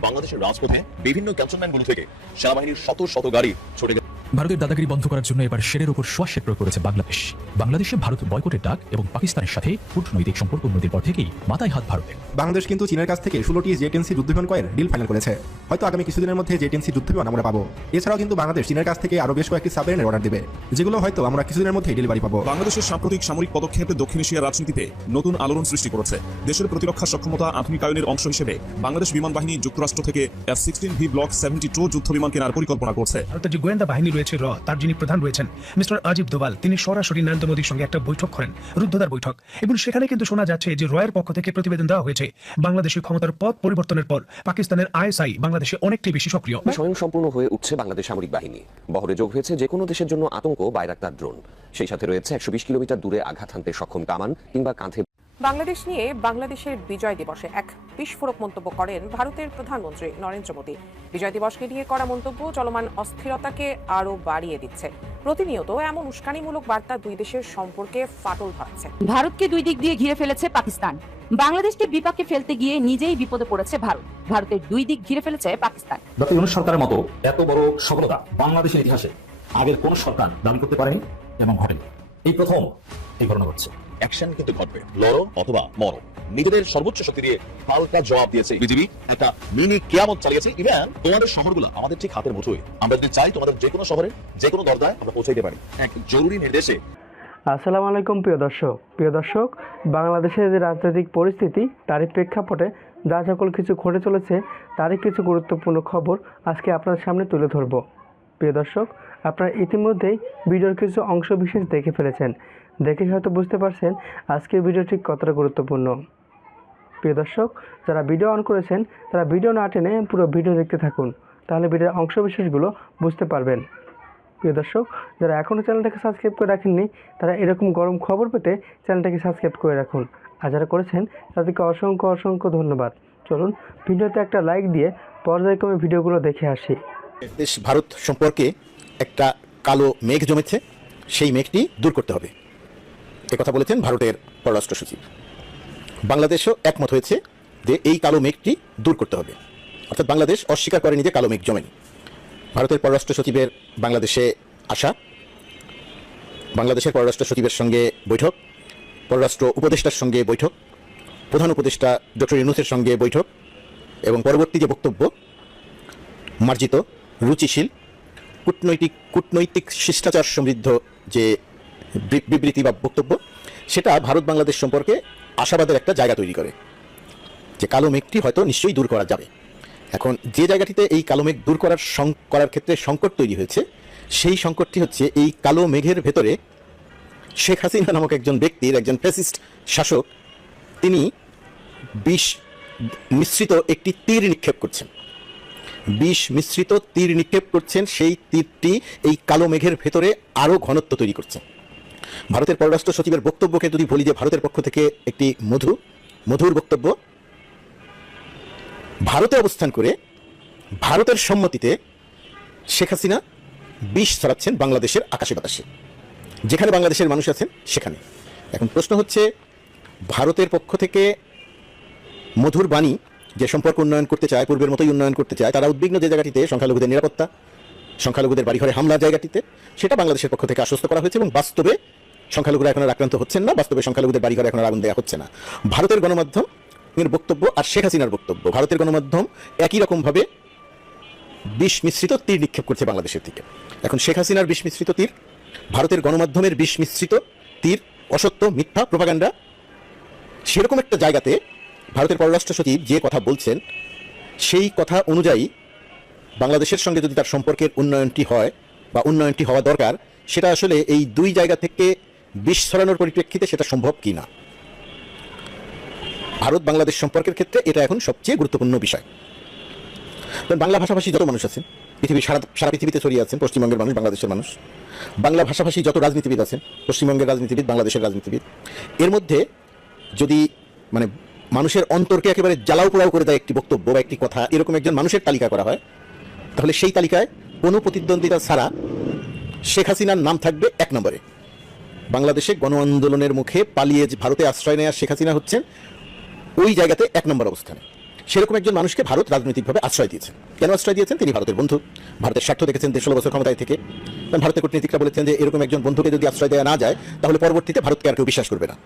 বাংলাদেশের রাজপথে বিভিন্ন ক্যান্টনমেন্টগুলো থেকে সেনাবাহিনীর শত শত গাড়ি ছুটে ভারতের দাদাগিরি বন্ধ করার জন্য এবার শেরের উপর শ্বাসের প্রয়োগ করেছে বাংলাদেশ। বাংলাদেশে ভারত বয়কটের ডাক এবং পাকিস্তানের সাথে কূটনৈতিক সম্পর্ক উন্নতির পর থেকেই মাথায় হাত ভারতের। বাংলাদেশ কিন্তু চীনের কাছ থেকে ষোলোটি জেটেন্সি যুদ্ধবিমান ক্রয়ের ডিল ফাইনাল করেছে। হয়তো আগামী কিছুদিনের মধ্যে জেটেন্সি যুদ্ধবিমান আমরা পাবো। এছাড়াও কিন্তু বাংলাদেশ চীনের কাছ থেকে আরও বেশ কয়েকটি সাবমেরিনের অর্ডার দেবে। যেগুলো হয়তো আমরা কিছুদিনের মধ্যে ডেলিভারি পাবো। বাংলাদেশের সাম্প্রতিক সামরিক পদক্ষেপ দক্ষিণ এশিয়ার রাজনীতিতে নতুন আলোড়ন সৃষ্টি করেছে। দেশের প্রতিরক্ষা সক্ষমতা আধুনিকায়নের অংশ হিসেবে বাংলাদেশ বিমান বাহিনী যুক্তরাষ্ট্র থেকে F sixteen V block seventy two যুদ্ধ বিমান কেনার পরিকল্পনা করছে। গোয়েন্দা বাহিনী রয়েছে র, তার যিনি প্রধান রয়েছেন, মিস্টার আজিব দোভাল, তিনি সরাসরি নরেন্দ্র মোদীর সঙ্গে একটা বৈঠক করেন, রুদ্ধদ্বার বৈঠক। এবং সেখানে কিন্তু শোনা যাচ্ছে যে রয়ের পক্ষ থেকে প্রতিবেদন দেওয়া হয়েছে বাংলাদেশের ক্ষমতার পথ পরিবর্তনের পর পাকিস্তানের আইএসআই বাংলাদেশে অনেকটাই বেশি সক্রিয়। স্বয়ংসম্পূর্ণ হয়ে উঠছে বাংলাদেশ সামরিক বাহিনী। বহরে যোগ হয়েছে যে কোনো দেশের জন্য আতঙ্ক, বাইরাক্তার ড্রোন। সেই সাথে রয়েছে একশো বিশ কিলোমিটার দূরে আঘাত হানতে সক্ষম কামান কিংবা কাঁধে বাংলাদেশ নিয়ে বাংলাদেশের বিজয় দিবসে এক বিস্ফোরক মন্তব্য করেন ভারতের প্রধানমন্ত্রী নরেন্দ্র মোদী। বিজয় দিবসকে নিয়ে করা মন্তব্য চলমান অস্থিরতাকে আরও বাড়িয়ে দিচ্ছে। প্রতিনিয়ত এমন উস্কানিমূলক বার্তা দুই দেশের সম্পর্কে ফাটল ধরাচ্ছে ভারতকে দুই দিক দিয়ে ঘিরে ফেলেছে পাকিস্তান। বাংলাদেশকে বিপাকে ফেলতে গিয়ে নিজেই বিপদে পড়েছে ভারত। ভারতের দুই দিক ঘিরে ফেলেছে পাকিস্তান। ডক্টর ইউনুস সরকারের মতো এত বড় সফলতা বাংলাদেশের ইতিহাসে আগের কোন সরকার দাবি করতে পারেনি এবং ঘটেনি। এই প্রথম এই ঘটনা ঘটছে। অ্যাকশন কিন্তু ঘটবে। লড়ো অথবা মরো। নিজেদের সর্বোচ্চ শক্তি দিয়ে পাল্টা জবাব দিয়েছে বিজিবি। একটা মিনি কেয়ামত চালিয়েছে। ইভেন তোমাদের শহরগুলো আমাদের ঠিক হাতের মুঠোয়। আমরা যদি চাই তোমাদের যে কোনো শহরে, যে কোনো দরজায় আমরা পৌঁছাইতে পারি। এক জরুরি নির্দেশে। আসসালামু আলাইকুম, প্রিয় দর্শক। প্রিয় দর্শক, বাংলাদেশের যে রাজনৈতিক পরিস্থিতি, তারই প্রেক্ষাপটে যা সকল কিছু ঘটে চলেছে, তারই কিছু গুরুত্বপূর্ণ খবর আজকে আপনার সামনে তুলে ধরব। প্রিয় দর্শক আপনারা ইতিমধ্যেই ভিডিওর কিছু অংশ বিশেষ দেখে ফেলেছেন। দেখে হয়তো বুঝতে পারছেন আজকের ভিডিওটি কতটা গুরুত্বপূর্ণ। প্রিয় দর্শক, যারা ভিডিও অন করেছেন, তারা ভিডিও না টেনে পুরো ভিডিও দেখতে থাকুন। তাহলে ভিডিওর অংশ বিশেষগুলো বুঝতে পারবেন। প্রিয় দর্শক, যারা এখনও চ্যানেলটাকে সাবস্ক্রাইব করে রাখেননি, তারা এরকম গরম খবর পেতে চ্যানেলটাকে সাবস্ক্রাইব করে রাখুন। আর যারা করেছেন, তাদেরকে অসংখ্য অসংখ্য ধন্যবাদ। চলুন, ভিডিওতে একটা লাইক দিয়ে পর্যায়ক্রমে ভিডিওগুলো দেখে আসি। দেশ ভারত সম্পর্কে একটা কালো মেঘ জমেছে, সেই মেঘটি দূর করতে হবে। কথা বলেছেন ভারতের পররাষ্ট্র সচিব। বাংলাদেশও একমত হয়েছে যে এই কালো মেঘটি দূর করতে হবে। অর্থাৎ বাংলাদেশ অস্বীকার করেনি যে কালো মেঘ জমেনি। ভারতের পররাষ্ট্র সচিবের বাংলাদেশে আসা, বাংলাদেশের পররাষ্ট্র সচিবের সঙ্গে বৈঠক, পররাষ্ট্র উপদেষ্টার সঙ্গে বৈঠক, প্রধান উপদেষ্টা ডক্টর ইউনুসের সঙ্গে বৈঠক এবং পরবর্তী যে বক্তব্য, মার্জিত, রুচিশীল কূটনৈতিক কূটনৈতিক শিষ্টাচার সমৃদ্ধ যে বিবৃতি বা বক্তব্য, সেটা ভারত বাংলাদেশ সম্পর্কে আশাবাদের একটা জায়গা তৈরি করে। যে কালো মেঘটি হয়তো নিশ্চয়ই দূর করা যাবে। এখন যে জায়গাটিতে এই কালো মেঘ দূর করার করার ক্ষেত্রে সংকট তৈরি হয়েছে, সেই সংকটটি হচ্ছে এই কালো মেঘের ভেতরে শেখ হাসিনা নামক একজন ব্যক্তির, একজন ফ্যাসিস্ট শাসক, তিনি বিষ, মিশ্রিত একটি তীর নিক্ষেপ করছেন। বিষ মিশ্রিত তীর নিক্ষেপ করছেন, সেই তীরটি এই কালো মেঘের ভেতরে আরও ঘনত্ব তৈরি করছে। ভারতের পররাষ্ট্র সচিবের বক্তব্যকে যদি বলি যে ভারতের পক্ষ থেকে একটি মধু, মধুর বক্তব্য, ভারতে অবস্থান করে ভারতের সম্মতিতে শেখ হাসিনা বিষ ছড়াচ্ছেন বাংলাদেশের আকাশে বাতাসে। যেখানে বাংলাদেশের মানুষ আছেন, সেখানে। এখন প্রশ্ন হচ্ছে, ভারতের পক্ষ থেকে মধুর বাণী যে সম্পর্ক উন্নয়ন করতে চায়, পূর্বের মতোই উন্নয়ন করতে চায়, তারা উদ্বিগ্ন যে জায়গাটিতে সংখ্যালঘুদের নিরাপত্তা, সংখ্যালঘুদের বাড়িঘরে হামলার জায়গাটিতে, সেটা বাংলাদেশের পক্ষ থেকে আশ্বস্ত করা হয়েছে এবং বাস্তবে সংখ্যালঘুরা এখন আক্রান্ত হচ্ছেন না, বাস্তবে সংখ্যালঘুদের বাড়িঘরে এখন আগুন দেওয়া হচ্ছে না। ভারতের গণমাধ্যম এর বক্তব্য আর শেখ হাসিনার বক্তব্য, ভারতের গণমাধ্যম একই রকমভাবে বিষ মিশ্রিত তীর নিক্ষেপ করছে বাংলাদেশের দিকে। এখন শেখ হাসিনার বিষ মিশ্রিত তীর, ভারতের গণমাধ্যমের বিষ মিশ্রিত তীর, অসত্য, মিথ্যা, প্রপাগান্ডা, সেরকম একটা জায়গাতে ভারতের পররাষ্ট্র সচিব যে কথা বলছেন, সেই কথা অনুযায়ী বাংলাদেশের সঙ্গে যদি তার সম্পর্কের উন্নয়নটি হয় বা উন্নয়নটি হওয়া দরকার, সেটা আসলে এই দুই জায়গা থেকে বিষ ছড়ানোর পরিপ্রেক্ষিতে সেটা সম্ভব কি না? ভারত বাংলাদেশ সম্পর্কের ক্ষেত্রে এটা এখন সবচেয়ে গুরুত্বপূর্ণ বিষয়। কারণ বাংলা ভাষাভাষী যত মানুষ আছেন, পৃথিবীর সারা সারা পৃথিবীতে ছড়িয়ে আছেন পশ্চিমবঙ্গের মানুষ, বাংলাদেশের মানুষ। বাংলা ভাষাভাষী যত রাজনীতিবিদ আছেন, পশ্চিমবঙ্গের রাজনীতিবিদ, বাংলাদেশের রাজনীতিবিদ, এর মধ্যে যদি মানে মানুষের অন্তরকে একেবারে জ্বালাও পোড়াও করে দেয় একটি বক্তব্য বা একটি কথা, এরকম একজন মানুষের তালিকা করা হয়। তাহলে সেই তালিকায় কোনো প্রতিদ্বন্দ্বিতা ছাড়া শেখ হাসিনার নাম থাকবে এক নম্বরে। বাংলাদেশে গণ আন্দোলনের মুখে পালিয়ে ভারতে আশ্রয় নেওয়া শেখ হাসিনা হচ্ছেন, ওই জায়গাতে এক নম্বর অবস্থানে। সেরকম একজন মানুষকে ভারত রাজনৈতিকভাবে আশ্রয় দিয়েছে কেন আশ্রয় দিয়েছেন? তিনি ভারতের বন্ধু। ভারতের স্বার্থ দেখেছেন দেড় বছর ক্ষমতায় থেকে। ভারতের কূটনীতিকরা বলেছেন যে এরকম একজন বন্ধুকে যদি আশ্রয় দেওয়া না যায়, তাহলে পরবর্তীতে ভারতকে আর কেউ বিশ্বাস করবে না।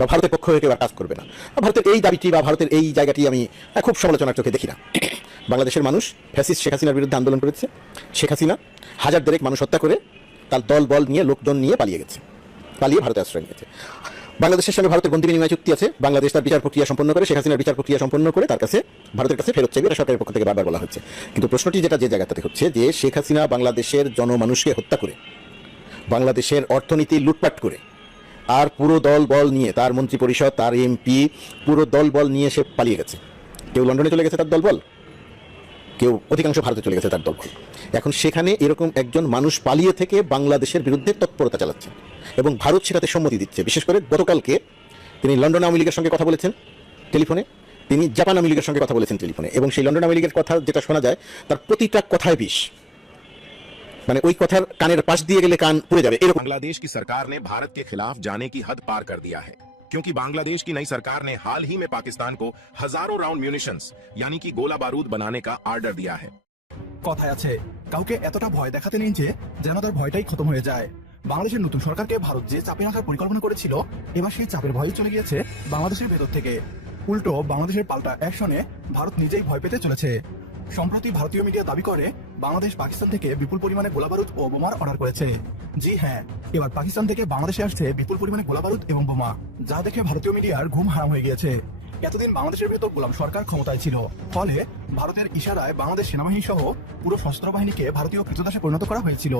বা ভারতের পক্ষ হয়ে কেউ কাজ করবে না। ভারতের এই দাবিটি বা ভারতের এই জায়গাটি আমি খুব সমালোচনার চোখে দেখি না। বাংলাদেশের মানুষ ফ্যাসিস্ট শেখ হাসিনার বিরুদ্ধে আন্দোলন করেছে। শেখ হাসিনা হাজার দেড়েক মানুষ হত্যা করে তার দল বল নিয়ে লোকজন নিয়ে পালিয়ে গেছে। পালিয়ে ভারতে আশ্রয় নিয়েছে। বাংলাদেশের সঙ্গে ভারতের বন্দি বিনিময় চুক্তি আছে। বাংলাদেশ তার বিচার প্রক্রিয়া সম্পন্ন করে, শেখ হাসিনার বিচার প্রক্রিয়া সম্পন্ন করে তার কাছে, ভারতের কাছে ফেরত চাইবে এটা সরকারের পক্ষ থেকে বারবার বলা হচ্ছে। কিন্তু প্রশ্নটি যেটা যে জায়গাটাতে হচ্ছে যে শেখ হাসিনা বাংলাদেশের জনমানুষকে হত্যা করে, বাংলাদেশের অর্থনীতি লুটপাট করে আর পুরো দল বল নিয়ে, তার মন্ত্রী পরিষদ তার এমপি পুরো দল বল নিয়ে সে পালিয়ে গেছে। কেউ লন্ডনে চলে গেছে তার দল বল? কেউ অধিকাংশ ভারতে চলে গেছে তার দল এখন সেখানে এরকম একজন মানুষ পালিয়ে থেকে বাংলাদেশের বিরুদ্ধে তৎপরতা চালাচ্ছে এবং ভারত সেটাতে সম্মতি দিচ্ছে। বিশেষ করে গতকালকে তিনি লন্ডন আওয়ামী লীগের সঙ্গে কথা বলেছেন টেলিফোনে। তিনি জাপান আওয়ামী লীগের সঙ্গে কথা বলেছেন টেলিফোনে এবং সেই লন্ডন আওয়ামী লীগের কথা যেটা শোনা যায়, তার প্রতিটা কথায় বিষ। মানে ওই কথার কানের পাশ দিয়ে গেলে কান পুড়ে যাবে এরকম बांग्लादेश की सरकार ने भारत के खिलाफ जाने की हद पार कर दिया है क्योंकि बांग्लादेश की नई सरकार ने हाल ही में पाकिस्तान को हजारों राउंड म्यूनिशंस यानी कि गोला बारूद बनाने का आर्डर दिया है কথায় আছে কাউকে এতটা ভয় দেখাতে নেই যে যেন তার ভয়টাই খতম হয়ে যায় বাংলাদেশের নতুন সরকারকে ভারত যে চাপে রাখার পরিকল্পনা করেছিল এবার সেই চাপের ভয় চলে গিয়েছে বাংলাদেশের ভেতর থেকে উল্টো বাংলাদেশের পাল্টা অ্যাকশনে ভারত নিজেই ভয় পেতে চলেছে সম্প্রতি ভারতীয় মিডিয়া দাবি করে বাংলাদেশ পাকিস্তান থেকে বিপুল পরিমাণে গোলাবারুদ ও বোমার অর্ডার করেছে। জি হ্যাঁ এবার পাকিস্তান থেকে বাংলাদেশে আসছে বিপুল পরিমাণে গোলাবারুদ এবং বোমা, যা দেখে ভারতীয় মিডিয়ার ঘুম হারাম হয়ে গিয়েছে। এতদিন বাংলাদেশের ভেতর গোলাম সরকার ক্ষমতায় ছিল, ফলে ভারতের ইশারায় বাংলাদেশ সেনাবাহিনী সহ পুরো সশস্ত্র বাহিনীকে ভারতীয় কৃতদাসে পরিণত করা হয়েছিল।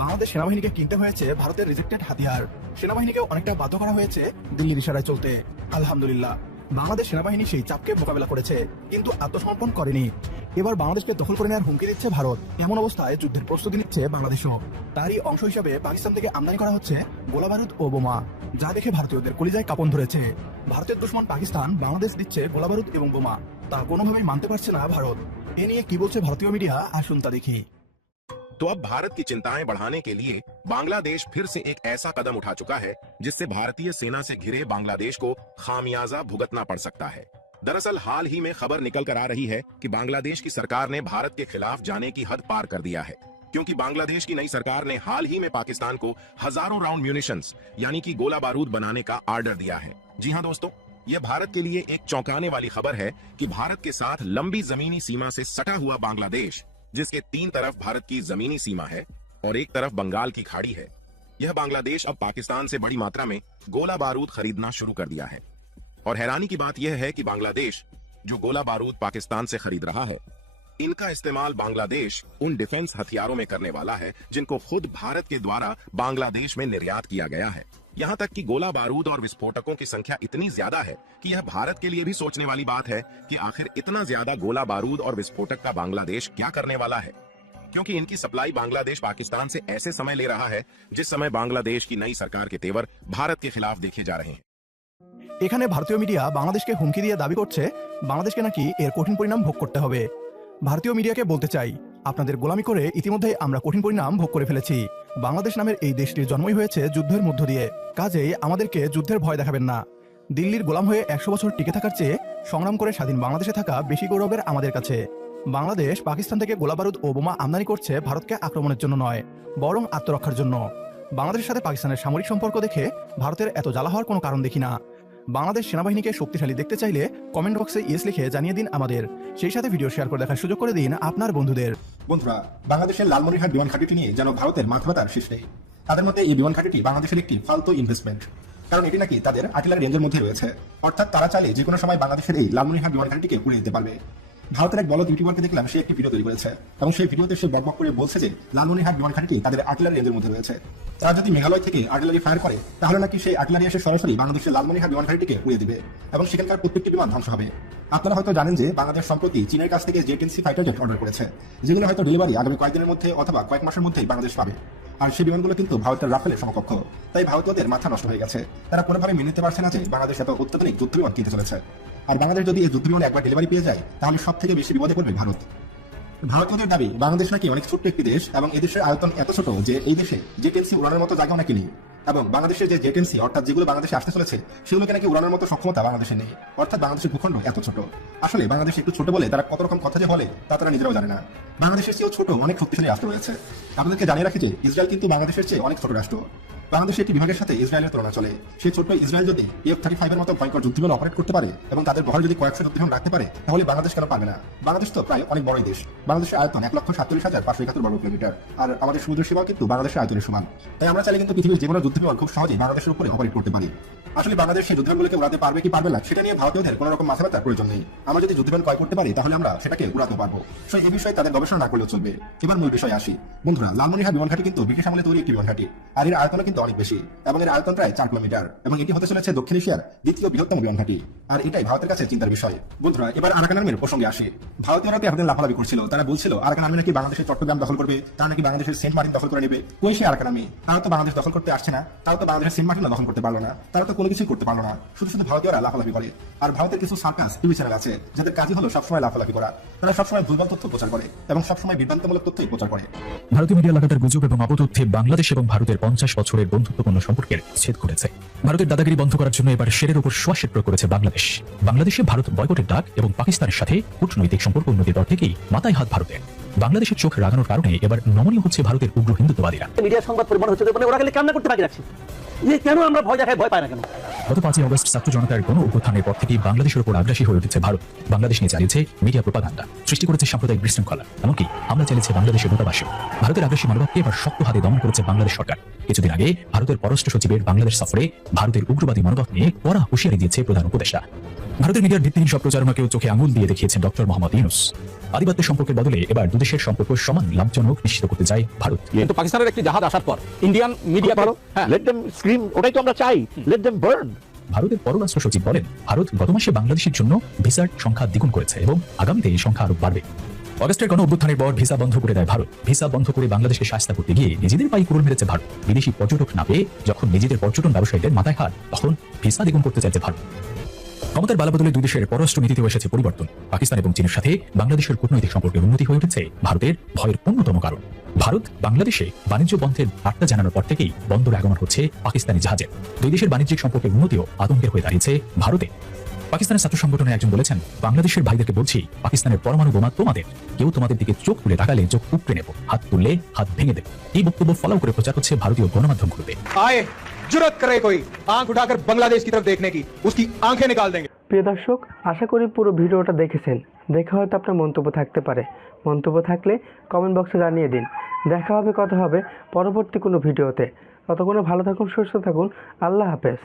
বাংলাদেশ সেনাবাহিনীকে কিনতে হয়েছে ভারতের রিজেক্টেড হাতিয়ার সেনাবাহিনীকে অনেকটা বাধ্য করা হয়েছে দিল্লির ইশারায় চলতে। আলহামদুলিল্লাহ। বাংলাদেশ সেনাবাহিনী সেই চাপকে মোকাবেলা করেছে, কিন্তু আত্মসমর্পণ করেনি। এবার বাংলাদেশকে দখল করে নেওয়ার হুমকি দিচ্ছে ভারত। এমন অবস্থায় যুদ্ধের প্রস্তুতি নিচ্ছে বাংলাদেশও। তারই অংশ হিসাবে পাকিস্তান থেকে আমদানি করা হচ্ছে গোলা গোলাবারুদ ও বোমা, যা দেখে ভারতীয়দের কলিজায় কাপন ধরেছে। ভারতের দুশ্মন পাকিস্তান বাংলাদেশ দিচ্ছে গোলা গোলাবারুদ এবং বোমা, তা কোনোভাবেই মানতে পারছে না ভারত। এ নিয়ে কি বলছে ভারতীয় মিডিয়া, আসুন তা দেখি। तो अब भारत की चिंताएँ बढ़ाने के लिए बांग्लादेश फिर से एक ऐसा कदम उठा चुका है, जिससे भारतीय सेना से घिरे बांग्लादेश को खामियाजा भुगतना पड़ सकता है। दरअसल हाल ही में खबर निकल कर आ रही है कि बांग्लादेश की सरकार ने भारत के खिलाफ जाने की हद पार कर दिया है, क्योंकि बांग्लादेश की नई सरकार ने हाल ही में पाकिस्तान को हज़ारों राउंड म्यूनिशंस यानी कि गोला बारूद बनाने का आर्डर दिया है। जी हाँ दोस्तों, यह भारत के लिए एक चौंकाने वाली खबर है कि भारत के साथ लंबी जमीनी सीमा से सटा हुआ बांग्लादेश जिसके तीन तरफ़ भारत की जमीनी सीमा है और एक तरफ़ बंगाल की खाड़ी है। यह बांग्लादेश अब पाकिस्तान से बड़ी मात्रा में गोला बारूद खरीदना शुरू कर दिया है। और हैरानी की बात यह है कि बांग्लादेश, जो गोला बारूद पाकिस्तान से खरीद रहा है इनका इस्तेमाल बांग्लादेश उन डिफेंस हथियारों में करने वाला है जिनको खुद भारत के द्वारा बांग्लादेश में निर्यात किया गया है यहाँ तक कि गोला बारूद और विस्फोटकों की संख्या इतनी ज्यादा है कि यह भारत के लिए भी सोचने वाली बात है कि आखिर इतना ज्यादा गोला बारूद और विस्फोटक का बांग्लादेश क्या करने वाला है क्योंकि इनकी सप्लाई बांग्लादेश पाकिस्तान से ऐसे समय ले रहा है जिस समय बांग्लादेश की नई सरकार के तेवर भारत के खिलाफ देखे जा रहे हैं এখানে ভারতীয় মিডিয়া বাংলাদেশকে হুমকি দিয়ে দাবি করছে বাংলাদেশকে নাকি এর কঠিন পরিণাম ভোগ করতে হবে ভারতীয় মিডিয়াকে বলতে চাই, আপনাদের গোলামি করে ইতিমধ্যে আমরা কঠিন পরিণাম ভোগ করে ফেলেছি। বাংলাদেশ নামের এই দেশটির জন্মই হয়েছে যুদ্ধের মধ্য দিয়ে। কাজেই আমাদেরকে যুদ্ধের ভয় দেখাবেন না। দিল্লির গোলাম হয়ে একশো বছর টিকে থাকার চেয়ে সংগ্রাম করে স্বাধীন বাংলাদেশে থাকা বেশি গৌরবের আমাদের কাছে। বাংলাদেশ পাকিস্তান থেকে গোলাবারুদ ও বোমা আমদানি করছে ভারতকে আক্রমণের জন্য নয়, বরং আত্মরক্ষার জন্য। বাংলাদেশের সাথে পাকিস্তানের সামরিক সম্পর্ক দেখে ভারতের এত জ্বালা হওয়ার কোনো কারণ দেখি না। বাংলাদেশ সেনাবাহিনীকে শক্তিশালী দেখতে চাইলে কমেন্ট বক্সে ইয়েস লিখে জানিয়ে দিন আমাদের। সেই সাথে ভিডিও শেয়ার করে দেখার সুযোগ করে দিন আপনার বন্ধুদের। বন্ধুরা, বাংলাদেশের লালমনিরহাট বিমান ঘাটিটি নিয়ে যেন ভারতের মাথা ব্যথার শেষ নেই। তাদের মধ্যে এই বিমান ঘাটিটি বাংলাদেশের একটি ফালতু ইনভেস্টমেন্ট কারণ এটি নাকি তাদের আটিলার রেঞ্জের মধ্যে রয়েছে। অর্থাৎ তারা চাইলে যে কোনো সময় বাংলাদেশের এই লালমনিরহাট বিমান ঘাটিটিকে উড়িয়ে দিতে পারবে। ভারতের এক বলদ ইউটিউবারকে দেখলাম, সে একটি ভিডিও তৈরি করেছে এবং সেই ভিডিওতে সে বকবক করে বলছে যে, লালমনিরহাট বিমান ঘাটিটি তাদের আর্টিলারি রেঞ্জের মধ্যে রয়েছে। তারা যদি মেঘালয় থেকে আর্টিলারি ফায়ার করে, তাহলে নাকি সেই আর্টিলারি এসে সরাসরি বাংলাদেশের লালমনিরহাট বিমান ঘাটিটিকে উড়িয়ে দিবে এবং সেখানকার প্রত্যেকটি বিমান ধ্বংস হবে। আপনারা হয়তো জানেন যে, বাংলাদেশ সম্প্রতি চীনের কাছ থেকে জেটেন্সি ফাইটার জেট অর্ডার করেছে, যেগুলো হয়তো ডেলিভারি আগামী কয়েকদিনের মধ্যে অথবা কয়েক মাসের মধ্যেই বাংলাদেশ পাবে। আর সেই বিমানগুলো কিন্তু ভারতের রাফেলের সমকক্ষ। তাই ভারতীয়দের মাথা নষ্ট হয়ে গেছে। তারা কোনোভাবে মেনে নিতে পারছে না যে বাংলাদেশ এত অত্যাধুনিক যুদ্ধ বিমান কিনতে চলেছে। আর বাংলাদেশ যদি এই যুদ্ধ বিমান একবার ডেলিভারি পেয়ে যায়, তাহলে সব থেকে বেশি বিপদে পড়বে ভারত। ভারতীয়দের দাবি, বাংলাদেশ নাকি অনেক ছোট্ট একটি দেশ এবং এদেশের আয়তন এত ছোট যে এই দেশে জেটিএমসি উড়ানোর মতো জায়গাও নাকি নেই। এবং বাংলাদেশের যে জেটেন্সি অর্থাৎ যেগুলো বাংলাদেশে আসতে চলেছে, সেগুলোকে নাকি উড়ানোর মতো সক্ষমতা বাংলাদেশে নেই। অর্থাৎ বাংলাদেশের ভূখণ্ড এত ছোট। আসলে বাংলাদেশ একটু ছোট বলে তারা কত রকম কথা যে বলে, তা তারা নিজেরাও জানে না। বাংলাদেশের চেয়েও ছোট অনেক শক্তিশালী রাষ্ট্র রয়েছে। আপনাদেরকে জানিয়ে রাখি যে, ইসরায়েল কিন্তু বাংলাদেশের চেয়ে অনেক ছোট রাষ্ট্র। বাংলাদেশের একটি বিভাগের সাথে ইসরায়েলের তুলনা চলে। সেই ছোট্ট ইসরায়েল যদি এফ থার্টি ফাইভের মতো ভয়ঙ্কর যুদ্ধবিমান অপারেট করতে পারে এবং তাদের বহর যদি কয়েকশো যুদ্ধবিমান রাখতে পারে, তাহলে বাংলাদেশ কেন পারবে না? বাংলাদেশ তো প্রায় অনেক বড়ই দেশ। বাংলাদেশের আয়তন এক লক্ষ সাতচল্লিশ হাজার পাঁচশো একাত্তর বর্গ কিলোমিটার। আর আমাদের সমুদ্র সীমাও কিন্তু বাংলাদেশের আয়তনের সমান। তাই আমরা চাইলে কিন্তু পৃথিবীর যে কোনো যুদ্ধবিমান খুব সহজেই বাংলাদেশের উপরে অপারেট করতে পারি। আসলে বাংলাদেশ সেই যুদ্ধবিমানগুলোকে উড়াতে পারবে কি পারবে না, সেটা নিয়ে ভারতীয়দের কোনো রকম মাথা ব্যথার প্রয়োজন নেই। আমরা যদি যুদ্ধবিমান ক্রয় করতে পারি, তাহলে আমরা সেটাকে উড়াতে পারব। সো এই বিষয়ে তাদের গবেষণা না করলেও চলবে। এবার মূল বিষয়ে আসি। বন্ধুরা, লালমনিরহাট বিমান ঘাটি কিন্তু ব্রিটিশ আমলে তৈরি একটি বিমানঘাটি। আর এর আয়তন কিন্তু অনেক বেশি, এবং এর আয়তন প্রায় চার কিলোমিটার, এবং এটি হতে চলেছে দক্ষিণ এশিয়ার দ্বিতীয় বৃহত্তম বিমান ঘাটি আর এটাই ভারতের কাছে চিন্তার বিষয়। বন্ধুরা, এবার আরাকান আর্মির প্রসঙ্গে আসি। ভারতীয়রা তো এতদিন লাফালাফি করছিল, তারা বলছিল, আরাকান আর্মি নাকি বাংলাদেশের চট্টগ্রাম দখল করবে? তারা নাকি বাংলাদেশের সেন্ট মার্টিন দখল করে নেবে? কই সে আরাকান আর্মি। তারা তো বাংলাদেশ দখল করতে আসছে না, তারা তো বাংলাদেশের সেন্ট মার্টিন দখল করতে পারল না, তারা তো কোনো কিছুই করতে পারল না। শুধু শুধু ভারতীয়রা লাফালাফি করে। আর ভারতের কিছু সার্কাস টিভি চ্যানেল আছে, যাদের কাজই হলো সবসময় লাফালাফি করা। তারা সবসময় ভুলভাল তথ্য প্রচার করে, এবং সবসময় বিভ্রান্তমূলক তথ্যই প্রচার করে। ভারতীয় মিডিয়া লাগাতার গুজব এবং অপতথ্যে বাংলাদেশ এবং ভারতের পঞ্চাশ বছরের বন্ধুত্বপূর্ণ সম্পর্কের ছেদ করেছে ভারতের দাদাগিরি বন্ধ করার জন্য এবার শেরের উপর সোয়াশের প্রয়োগ করেছে বাংলাদেশ। বাংলাদেশে ভারত বয়কটের ডাক এবং পাকিস্তানের সাথে কূটনৈতিক সম্পর্ক উন্নতির পর থেকেই মাথায় হাত ভারতের। বাংলাদেশের চোখ রাগানোর কারণে এবার নমনীয় হচ্ছে ভারতের উগ্র হিন্দুত্ববাদীরা। মিডিয়া সংবাদ পরিমাণ হচ্ছে মানে ওরা খালি কান্না করতে বাকি রাখছে। যে কেন আমরা ভয় দেখায় ভয় পাই না কেন? গত পাঁচই অগস্ট ছাত্র জনতার গণ অভ্যুত্থানের পর থেকেই বাংলাদেশের উপর আগ্রাসী হয়ে উঠেছে ভারত। বাংলাদেশ নিয়ে চালিয়েছে মিডিয়া প্রপাগান্ডা সৃষ্টি করেছে সাম্প্রদায়িক বিশৃঙ্খলা। এমনকি হামলা চালিয়েছে বাংলাদেশের দূতাবাসে ভারতের আগ্রাসী মনোভাবকে এবার শক্ত হাতে দমন করেছে বাংলাদেশ সরকার। কিছুদিন আগে ভারতের পররাষ্ট্র সচিবের বাংলাদেশ সফরে ভারতের উগ্রবাদী মনোভাব নিয়ে কড়া হুঁশিয়ারি দিয়েছে প্রধান উপদেষ্টা। ভারতের মিডিয়ার ভিত্তিহীন সব প্রচারণাকেও চোখে আঙুল দিয়ে দেখিয়েছেন ডক্টর মোহাম্মদ ইউনুস। আধিপত্য সম্পর্কের বদলে এবার দুদেশের সম্পর্ক সমান লাভজনক নিশ্চিত করতে চায় ভারত। কিন্তু পাকিস্তানের একটি জাহাজ আসার পর ইন্ডিয়ান মিডিয়া ভালো। লেট দেম স্ক্রিম ওটাই তো আমরা চাই। লেট দেম বার্ন ভারতের পররাষ্ট্র সচিব বলেন ভারত গত মাসে বাংলাদেশের জন্য ভিসার সংখ্যা দ্বিগুণ করেছে এবং আগামীতে এই সংখ্যা আরও বাড়বে। অগস্টের গণ অভ্যুত্থানের পর ভিসা বন্ধ করে দেয় ভারত। ভিসা বন্ধ করে বাংলাদেশকে সাহায্য করতে গিয়ে নিজেদের পাই কুরুল মেরেছে ভারত। বিদেশি পর্যটক না পেয়ে যখন নিজেদের পর্যটন ব্যবসায়ীদের মাথায় হাত তখন ভিসা দ্বিগুণ করতে চাইছে ভারত। ক্ষমতার বালাবদলে দুই দেশের পররাষ্ট্র নীতিতেও এসেছে পরিবর্তন। পাকিস্তান এবং চীনের সাথে বাংলাদেশের কূটনৈতিক সম্পর্কের উন্নতি হয়ে উঠেছে ভারতের ভয়ের অন্যতম কারণ। ভারত বাংলাদেশে বাণিজ্য বন্ধের বার্তা জানানোর পর থেকেই বন্দরে আগমন হচ্ছে পাকিস্তানি জাহাজের। দুই দেশের বাণিজ্যিক সম্পর্কের উন্নতিও আতঙ্কের হয়ে দাঁড়িয়েছে ভারতে। পাকিস্তানের ছাত্র সংগঠনের একজন বলেছেন, বাংলাদেশের ভাইদেরকে বলছি, পাকিস্তানের পরমাণু বোমা তোমাদের। কেউ তোমাদের দিকে চোখ তুলে তাকালে চোখ উপড়ে নেব, হাত তুললে হাত ভেঙে দেব। এই বক্তব্য ফলো করে প্রচার হচ্ছে ভারতীয় গণমাধ্যমগুলোতে। आए जुरत करे कोई आंख उठाकर बांग्लादेश की तरफ देखने की उसकी आंखें निकाल देंगे প্রিয় দর্শক আশা করি পুরো ভিডিওটা দেখেছেন দেখে হয়তো আপনার মন্তব্য থাকতে পারে মন্তব্য থাকলে কমেন্ট বক্সে জানিয়ে দিন দেখা হবে কথা হবে পরবর্তী কোনো ভিডিওতে ততক্ষণে ভালো থাকুন সুস্থ থাকুন আল্লাহ হাফেজ